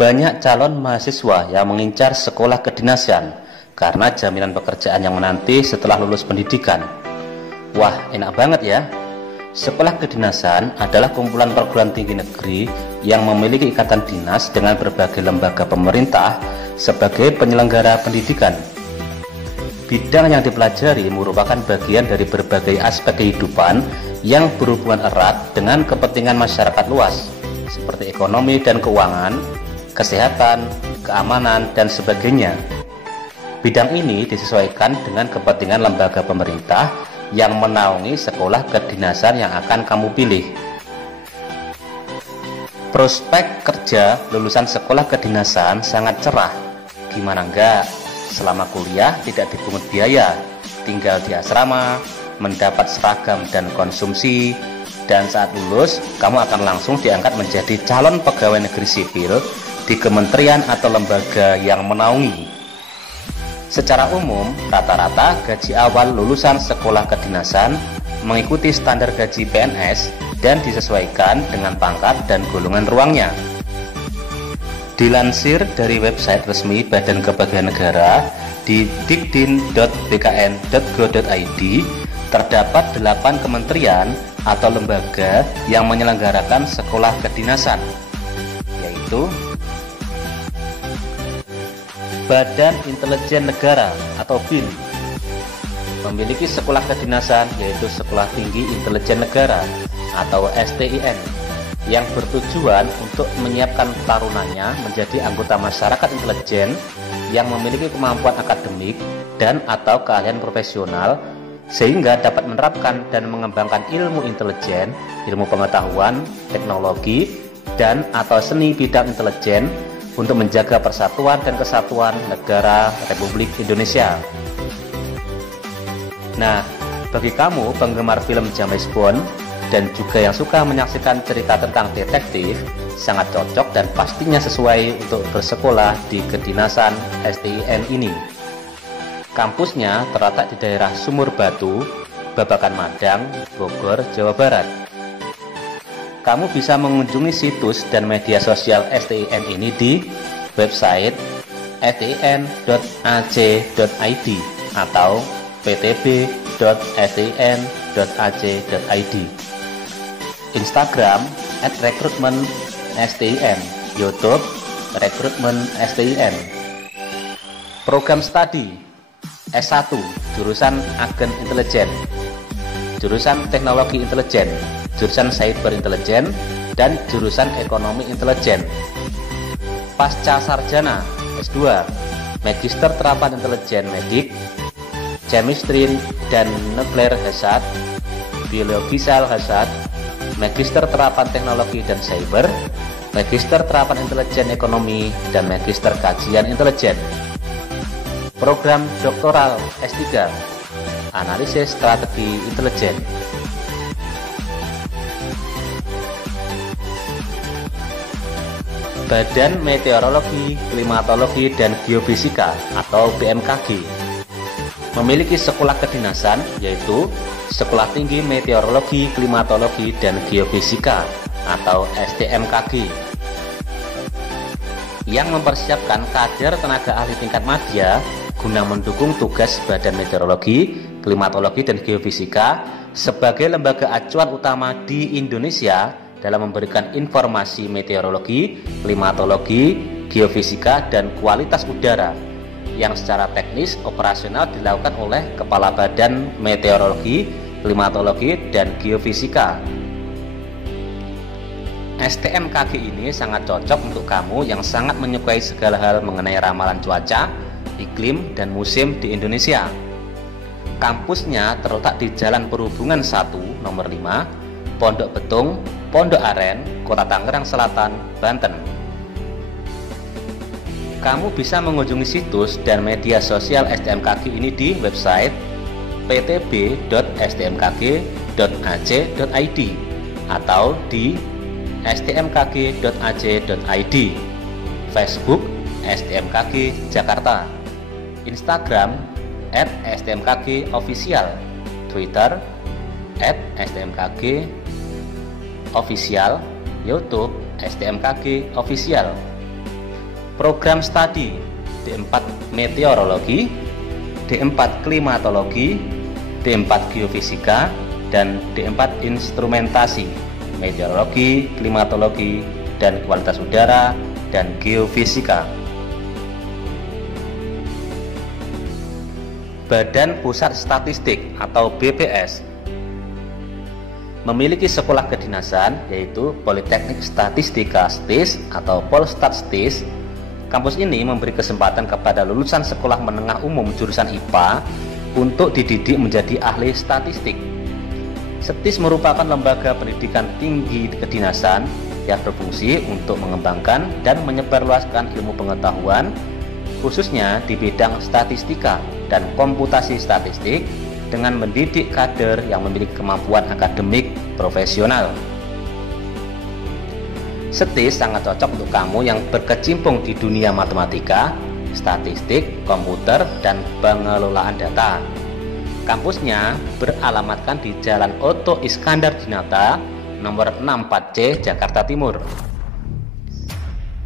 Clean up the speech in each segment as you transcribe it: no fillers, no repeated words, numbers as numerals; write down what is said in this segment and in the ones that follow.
Banyak calon mahasiswa yang mengincar sekolah kedinasan karena jaminan pekerjaan yang menanti setelah lulus pendidikan. Wah, enak banget ya. Sekolah kedinasan adalah kumpulan perguruan tinggi negeri yang memiliki ikatan dinas dengan berbagai lembaga pemerintah sebagai penyelenggara pendidikan. Bidang yang dipelajari merupakan bagian dari berbagai aspek kehidupan yang berhubungan erat dengan kepentingan masyarakat luas, seperti ekonomi dan keuangan, kesehatan, keamanan, dan sebagainya. Bidang ini disesuaikan dengan kepentingan lembaga pemerintah yang menaungi sekolah kedinasan yang akan kamu pilih. Prospek kerja lulusan sekolah kedinasan sangat cerah. Gimana enggak? Selama kuliah tidak dipungut biaya, tinggal di asrama, mendapat seragam dan konsumsi, dan saat lulus kamu akan langsung diangkat menjadi calon pegawai negeri sipil di kementerian atau lembaga yang menaungi. Secara umum, rata-rata gaji awal lulusan sekolah kedinasan mengikuti standar gaji PNS dan disesuaikan dengan pangkat dan golongan ruangnya. Dilansir dari website resmi Badan Kepegawaian Negara di dikdin.bkn.go.id, terdapat 8 kementerian atau lembaga yang menyelenggarakan sekolah kedinasan, yaitu Badan Intelijen Negara atau BIN, memiliki sekolah kedinasan yaitu Sekolah Tinggi Intelijen Negara atau STIN, yang bertujuan untuk menyiapkan tarunanya menjadi anggota masyarakat intelijen yang memiliki kemampuan akademik dan atau keahlian profesional sehingga dapat menerapkan dan mengembangkan ilmu intelijen, ilmu pengetahuan, teknologi, dan atau seni bidang intelijen untuk menjaga persatuan dan kesatuan negara Republik Indonesia. Nah, bagi kamu penggemar film James Bond dan juga yang suka menyaksikan cerita tentang detektif, sangat cocok dan pastinya sesuai untuk bersekolah di kedinasan STIN ini. Kampusnya terletak di daerah Sumur Batu, Babakan Madang, Bogor, Jawa Barat. Kamu bisa mengunjungi situs dan media sosial STIN ini di website stin.ac.id atau ptb.stin.ac.id, Instagram @rekrutmen_stin, YouTube rekrutmen_stin. Program studi S1 jurusan Agen Intelijen, jurusan Teknologi Intelijen, jurusan Cyber Intelijen, dan jurusan Ekonomi Intelijen. Pasca sarjana S2 Magister Terapan Intelijen Medik, Chemistry dan Nuclear Hazard, Biological Hazard, Magister Terapan Teknologi dan Cyber, Magister Terapan Intelijen Ekonomi, dan Magister Kajian Intelijen. Program Doktoral S3 Analisis Strategi Intelijen. Badan Meteorologi, Klimatologi, dan Geofisika atau BMKG memiliki sekolah kedinasan yaitu Sekolah Tinggi Meteorologi, Klimatologi, dan Geofisika atau STMKG, yang mempersiapkan kader tenaga ahli tingkat madya guna mendukung tugas Badan Meteorologi, Klimatologi, dan Geofisika sebagai lembaga acuan utama di Indonesia dalam memberikan informasi meteorologi, klimatologi, geofisika, dan kualitas udara yang secara teknis operasional dilakukan oleh Kepala Badan Meteorologi, Klimatologi, dan Geofisika. STMKG ini sangat cocok untuk kamu yang sangat menyukai segala hal mengenai ramalan cuaca, iklim, dan musim di Indonesia. Kampusnya terletak di Jalan Perhubungan 1 nomor 5, Pondok Betung, Pondok Aren, Kota Tangerang Selatan, Banten. Kamu bisa mengunjungi situs dan media sosial STMKG ini di website ptb.stmkg.ac.id atau di stmkg.ac.id, Facebook STMKG Jakarta, Instagram @stmkg_official, Twitter @stmkg_official, YouTube STMKG Official, Program studi D4 meteorologi, D4 klimatologi, D4 geofisika, dan D4 instrumentasi, meteorologi, klimatologi, dan kualitas udara, dan geofisika. Badan Pusat Statistik atau BPS memiliki sekolah kedinasan, yaitu Politeknik Statistika STIS atau Polstat STIS. Kampus ini memberi kesempatan kepada lulusan sekolah menengah umum jurusan IPA untuk dididik menjadi ahli statistik. STIS merupakan lembaga pendidikan tinggi kedinasan yang berfungsi untuk mengembangkan dan menyebarluaskan ilmu pengetahuan, khususnya di bidang statistika dan komputasi statistik, dengan mendidik kader yang memiliki kemampuan akademik profesional. STIS sangat cocok untuk kamu yang berkecimpung di dunia matematika, statistik, komputer, dan pengelolaan data. Kampusnya beralamatkan di Jalan Oto Iskandar Dinata, nomor 64C, Jakarta Timur.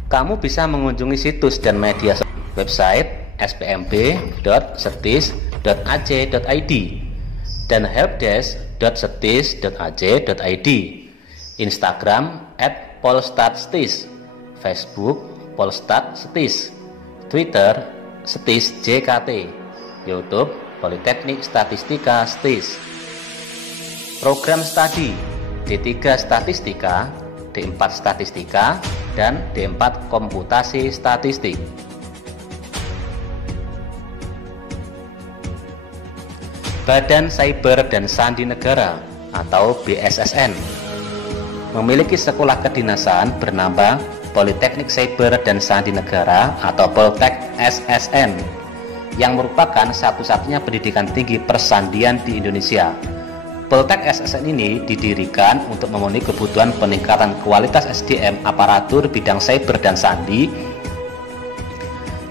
Kamu bisa mengunjungi situs dan media website spmb.stis.ac.id dan helpdesk.stis.ac.id, Instagram @polstatstis, Facebook polstatstis, Twitter stisjkt, YouTube Politeknik Statistika STIS. Program studi D3 Statistika, D4 Statistika, dan D4 Komputasi Statistik. Badan Cyber dan Sandi Negara atau BSSN memiliki sekolah kedinasan bernama Politeknik Cyber dan Sandi Negara atau Poltek SSN, yang merupakan satu-satunya pendidikan tinggi persandian di Indonesia. Poltek SSN ini didirikan untuk memenuhi kebutuhan peningkatan kualitas SDM aparatur bidang cyber dan sandi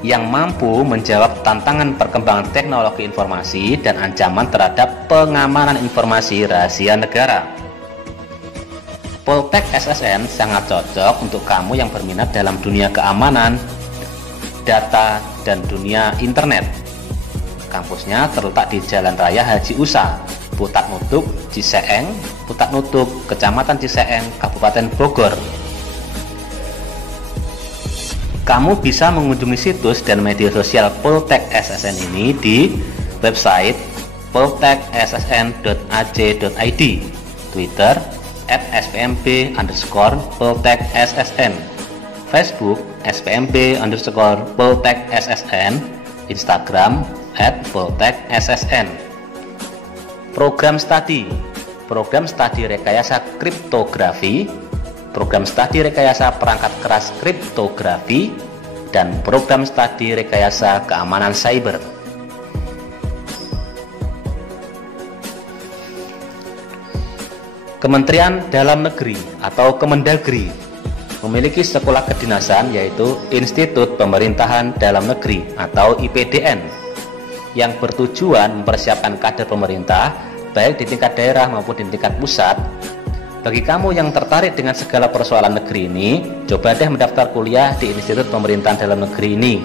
yang mampu menjawab tantangan perkembangan teknologi informasi dan ancaman terhadap pengamanan informasi rahasia negara. Poltek SSN sangat cocok untuk kamu yang berminat dalam dunia keamanan, data, dan dunia internet. Kampusnya terletak di Jalan Raya Haji Usa, Putat Nutuk, Ciseeng, Putat Nutuk, Kecamatan Ciseeng, Kabupaten Bogor. Kamu bisa mengunjungi situs dan media sosial Poltek SSN ini di website poltekssn.ac.id, Twitter @spmb_poltekssn, Facebook spmb_poltekssn, Instagram @poltekssn. Program studi rekayasa kriptografi, program studi rekayasa perangkat keras kriptografi, dan program studi rekayasa keamanan cyber. Kementerian Dalam Negeri atau Kemendagri memiliki sekolah kedinasan, yaitu Institut Pemerintahan Dalam Negeri atau IPDN, yang bertujuan mempersiapkan kader pemerintah baik di tingkat daerah maupun di tingkat pusat. Bagi kamu yang tertarik dengan segala persoalan negeri ini, coba deh mendaftar kuliah di Institut Pemerintahan Dalam Negeri ini.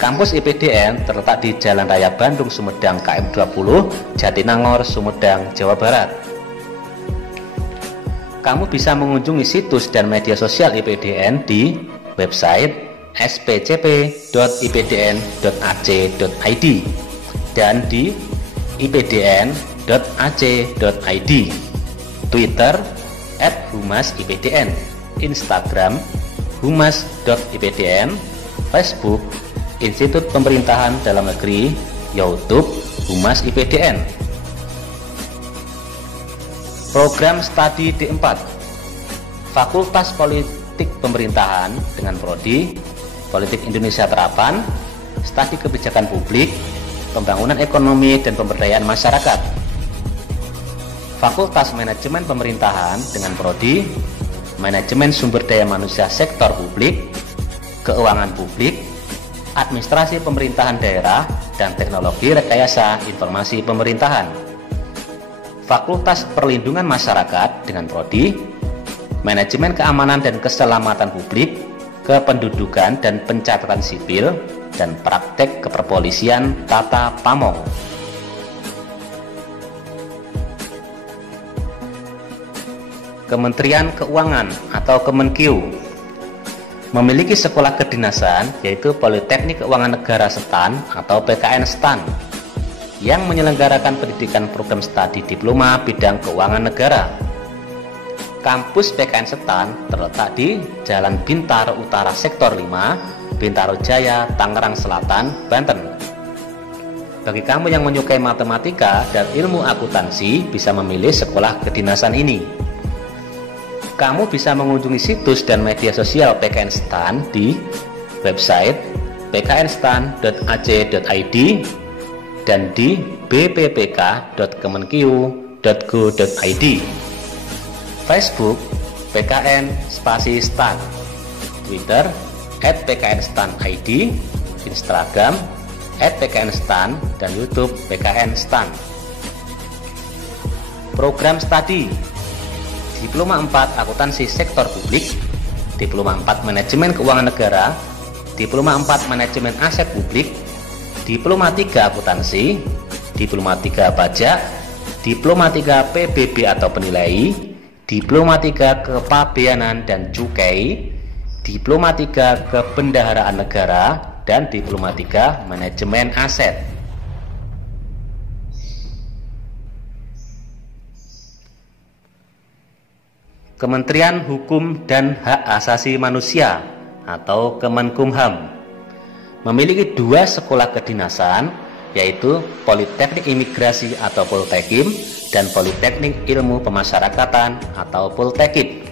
Kampus IPDN terletak di Jalan Raya Bandung Sumedang KM 20, Jatinangor, Sumedang, Jawa Barat. Kamu bisa mengunjungi situs dan media sosial IPDN di website spcp.ipdn.ac.id dan di ipdn.ac.id, Twitter @humasipdn, Instagram humas.ipdn, Facebook Institut Pemerintahan Dalam Negeri, YouTube Humas IPDN. Program studi D4 Fakultas Politik Pemerintahan dengan prodi Politik Indonesia Terapan, Studi Kebijakan Publik, Pembangunan Ekonomi dan Pemberdayaan Masyarakat. Fakultas Manajemen Pemerintahan dengan prodi Manajemen Sumber Daya Manusia Sektor Publik, Keuangan Publik, Administrasi Pemerintahan Daerah, dan Teknologi Rekayasa Informasi Pemerintahan. Fakultas Perlindungan Masyarakat dengan prodi Manajemen Keamanan dan Keselamatan Publik, kependudukan dan pencatatan sipil, dan praktek keperpolisian Tata Pamong. Kementerian Keuangan atau Kemenkeu memiliki sekolah kedinasan, yaitu Politeknik Keuangan Negara STAN atau PKN STAN, yang menyelenggarakan pendidikan program studi diploma bidang keuangan negara. Kampus PKN STAN terletak di Jalan Bintaro Utara Sektor 5, Bintaro Jaya, Tangerang Selatan, Banten. Bagi kamu yang menyukai matematika dan ilmu akuntansi, bisa memilih sekolah kedinasan ini. Kamu bisa mengunjungi situs dan media sosial PKN STAN di website pknstan.ac.id dan di bppk.kemenkeu.go.id, Facebook PKN Spasi STAN, Twitter @pknstan.id, Instagram @pknstan, dan YouTube PKN STAN. Program studi Diploma 4 Akuntansi Sektor Publik, Diploma 4 Manajemen Keuangan Negara, Diploma 4 Manajemen Aset Publik, Diploma 3 Akuntansi, Diploma 3 Pajak, Diploma 3 PBB atau Penilai, Diploma 3 Kepabeanan dan Cukai, Diploma 3 Kebendaharaan Negara, dan Diploma 3 Manajemen Aset. Kementerian Hukum dan Hak Asasi Manusia atau Kemenkumham memiliki 2 sekolah kedinasan, yaitu Politeknik Imigrasi atau Poltekim dan Politeknik Ilmu Pemasyarakatan atau Poltekip.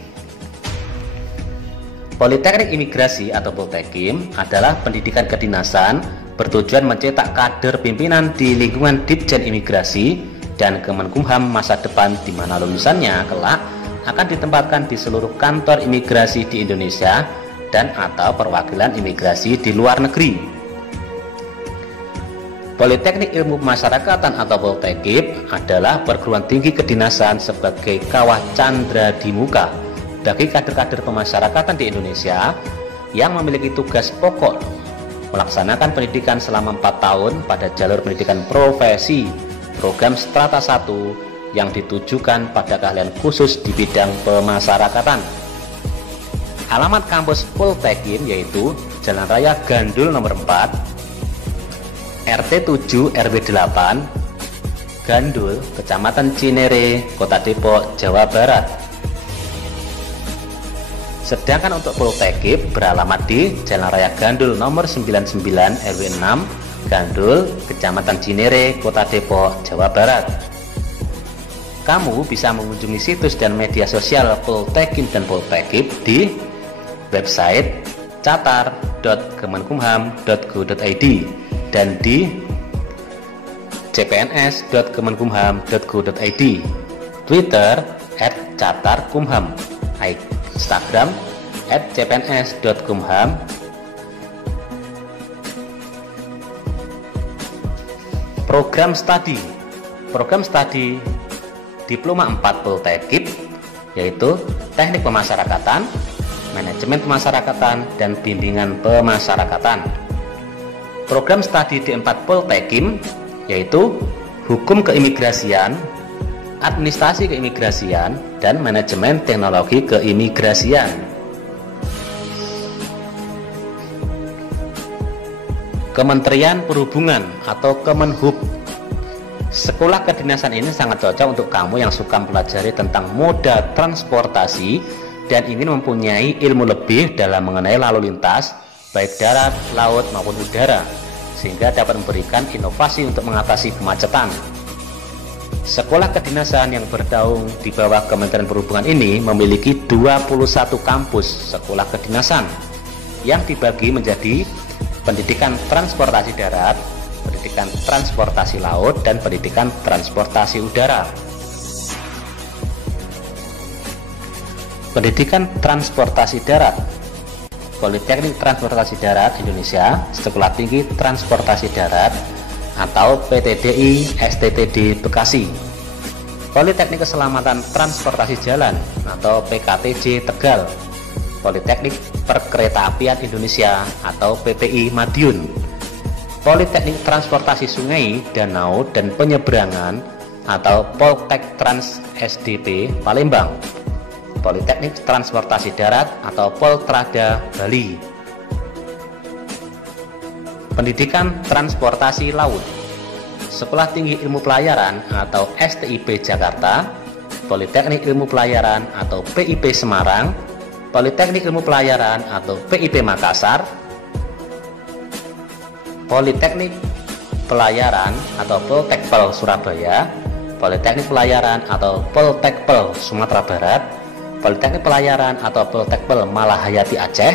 Politeknik Imigrasi atau Poltekim adalah pendidikan kedinasan bertujuan mencetak kader pimpinan di lingkungan Ditjen Imigrasi dan Kemenkumham masa depan, di mana lulusannya kelak akan ditempatkan di seluruh kantor imigrasi di Indonesia dan atau perwakilan imigrasi di luar negeri. Politeknik Ilmu Pemasyarakatan atau Poltekip adalah perguruan tinggi kedinasan sebagai kawah candra di muka bagi kader-kader pemasyarakatan di Indonesia yang memiliki tugas pokok melaksanakan pendidikan selama 4 tahun pada jalur pendidikan profesi program Strata 1 yang ditujukan pada keahlian khusus di bidang pemasyarakatan. Alamat kampus Poltekim yaitu Jalan Raya Gandul nomor 4, RT 7 RW 8, Gandul, Kecamatan Cinere, Kota Depok, Jawa Barat. Sedangkan untuk Poltekip beralamat di Jalan Raya Gandul nomor 99 RW 6, Gandul, Kecamatan Cinere, Kota Depok, Jawa Barat. Kamu bisa mengunjungi situs dan media sosial Poltekim dan Poltekip di website catar.kemenkumham.go.id dan di cpns.kemenkumham.go.id, Twitter @catarkumham, Instagram @cpns.kumham. Program studi Diploma 4 Poltekip yaitu Teknik Pemasyarakatan, Manajemen Pemasyarakatan, dan Bimbingan Pemasyarakatan. Program studi D4 Poltekim yaitu Hukum Keimigrasian, Administrasi Keimigrasian, dan Manajemen Teknologi Keimigrasian. Kementerian Perhubungan atau Kemenhub. Sekolah kedinasan ini sangat cocok untuk kamu yang suka mempelajari tentang moda transportasi dan ingin mempunyai ilmu lebih dalam mengenai lalu lintas, baik darat, laut, maupun udara, sehingga dapat memberikan inovasi untuk mengatasi kemacetan. Sekolah kedinasan yang bernaung di bawah Kementerian Perhubungan ini memiliki 21 kampus sekolah kedinasan yang dibagi menjadi pendidikan transportasi darat, pendidikan transportasi laut, dan pendidikan transportasi udara. Pendidikan transportasi darat. Politeknik Transportasi Darat Indonesia, Sekolah Tinggi Transportasi Darat atau PTDI STTD Bekasi. Politeknik Keselamatan Transportasi Jalan atau PKTJ Tegal. Politeknik Perkeretaapian Indonesia atau PPI Madiun, Politeknik Transportasi Sungai, Danau, dan Penyeberangan atau Poltek Trans SDP Palembang, Politeknik Transportasi Darat atau Poltrada Bali. Pendidikan Transportasi Laut, Sekolah Tinggi Ilmu Pelayaran atau STIP Jakarta, Politeknik Ilmu Pelayaran atau PIP Semarang, Politeknik Ilmu Pelayaran atau PIP Makassar, Politeknik Pelayaran atau Poltekpel Surabaya, Politeknik Pelayaran atau Poltekpel Sumatera Barat, Politeknik Pelayaran atau Poltekpel Malahayati Aceh,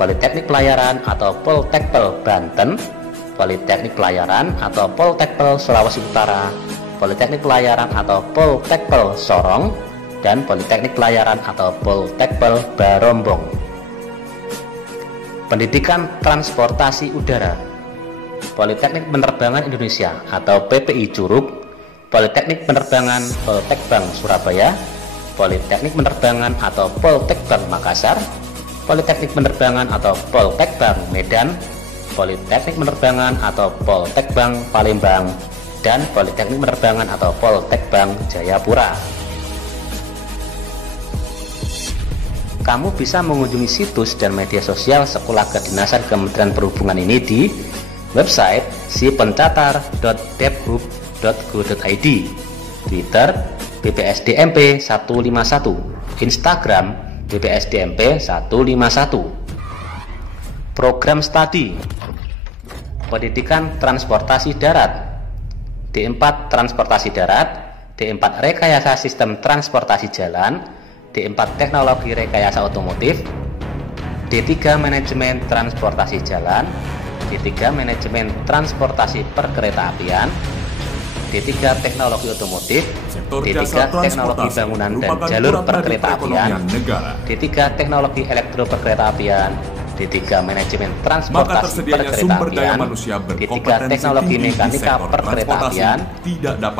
Politeknik Pelayaran atau Poltekpel Banten, Politeknik Pelayaran atau Poltekpel Sulawesi Utara, Politeknik Pelayaran atau Poltekpel Sorong, dan Politeknik Pelayaran atau Poltekpel Barombong. Pendidikan Transportasi Udara, Politeknik Penerbangan Indonesia atau PPI Curug, Politeknik Penerbangan Poltekbang Surabaya, Politeknik Penerbangan atau Poltekbang Makassar, Politeknik Penerbangan atau Poltekbang Medan, Politeknik Penerbangan atau Poltekbang Palembang, dan Politeknik Penerbangan atau Poltekbang Jayapura. Kamu bisa mengunjungi situs dan media sosial Sekolah Kedinasan Kementerian Perhubungan ini di website sipencatar.debhub.go.id, Twitter BPSDMP 151, Instagram BPSDMP 151. Program studi Pendidikan Transportasi Darat, D4 Transportasi Darat, D4 Rekayasa Sistem Transportasi Jalan, D4 Teknologi Rekayasa Otomotif, D3 Manajemen Transportasi Jalan, D3 Manajemen Transportasi Perkeretaapian, D3 Teknologi Otomotif, D3 Teknologi Bangunan dan Jalur Perkeretaapian, D3 Teknologi Elektroperkeretaapian, D3 Manajemen Transportasi Perkeretaapian, D3 Teknologi Mekanika Perkeretaapian,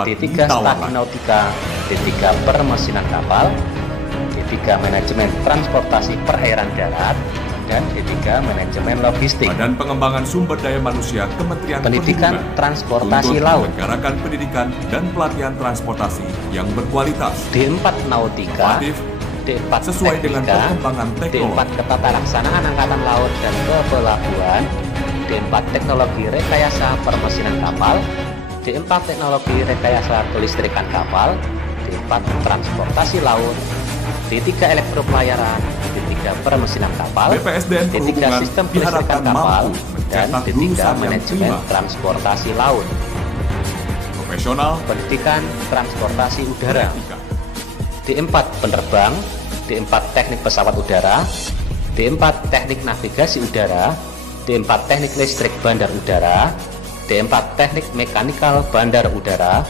D3 Studi Nautika, D3 Permesinan Kapal, D3 Manajemen Transportasi Perairan Darat, dan D3 Manajemen Logistik. Badan Pengembangan Sumber Daya Manusia Kementerian Pendidikan Perhubungan Transportasi untuk Laut, menyelenggarakan pendidikan dan pelatihan transportasi yang berkualitas, D4 Nautika, inovatif, D4 sesuai dengan Teknika, perkembangan D4 teknologi, Ketatalaksanaan Angkatan Laut dan Kepelabuhan, D4 Teknologi Rekayasa Permesinan Kapal, D4 Teknologi Rekayasa Kelistrikan Kapal, D4 Transportasi Laut, D3 Elektropelayaran, D3 Permesinan Kapal, BPSDN D3 Perhubungan Sistem diharapkan Kelistrikan Kapal, mampu dan mencetak D3 lulusan yang Manajemen prima, Transportasi Laut. profesional, Pendidikan Transportasi Udara, beretika, D4 Penerbang, D4 Teknik Pesawat Udara, D4 Teknik Navigasi Udara, D4 Teknik Listrik Bandar Udara, D4 Teknik Mekanikal Bandar Udara,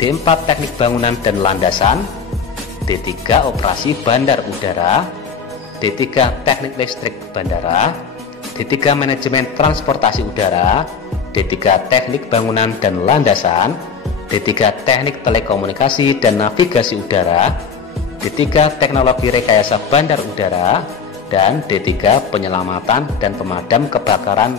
D4 Teknik Bangunan dan Landasan, D3 Operasi Bandar Udara, D3 Teknik Listrik Bandara, D3 Manajemen Transportasi Udara, D3 Teknik Bangunan dan Landasan, D3 Teknik Telekomunikasi dan Navigasi Udara, D3 Teknologi Rekayasa Bandar Udara, dan D3 Penyelamatan dan Pemadam Kebakaran